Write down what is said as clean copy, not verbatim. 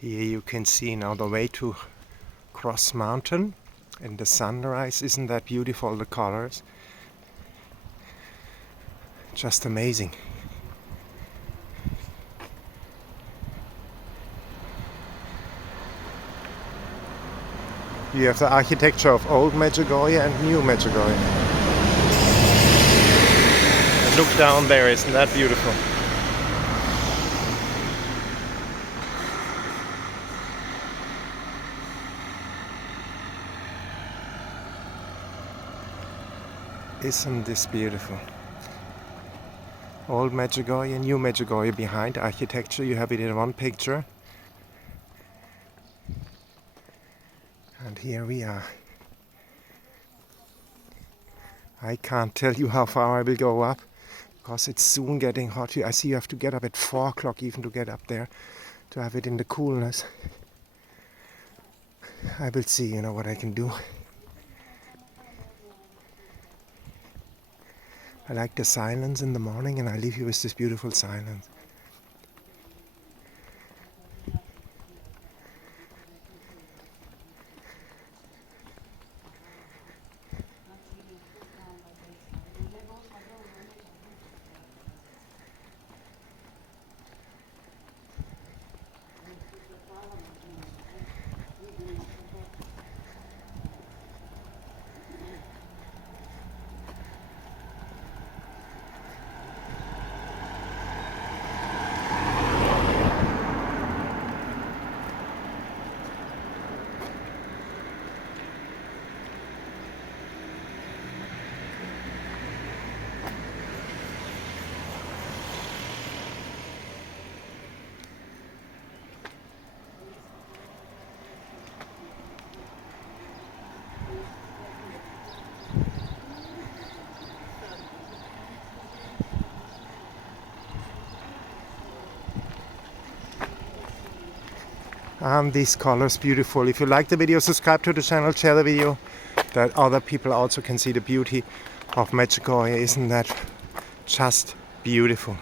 Here you can see now the way to cross mountain and the sunrise. Isn't that beautiful, the colors? Just amazing. You have the architecture of old Medjugorje and new Medjugorje. And look down there, isn't that beautiful? Isn't this beautiful? Old Medjugorje and new Medjugorje behind. Architecture, you have it in one picture. And here we are. I can't tell you how far I will go up because it's soon getting hot here. I see you have to get up at 4 o'clock even to get up there to have it in the coolness. I will see, what I can do. I like the silence in the morning, and I leave you with this beautiful silence. These colors beautiful. If you like the video, subscribe to the channel, share the video, that other people also can see the beauty of Medjugorje. Isn't that just beautiful?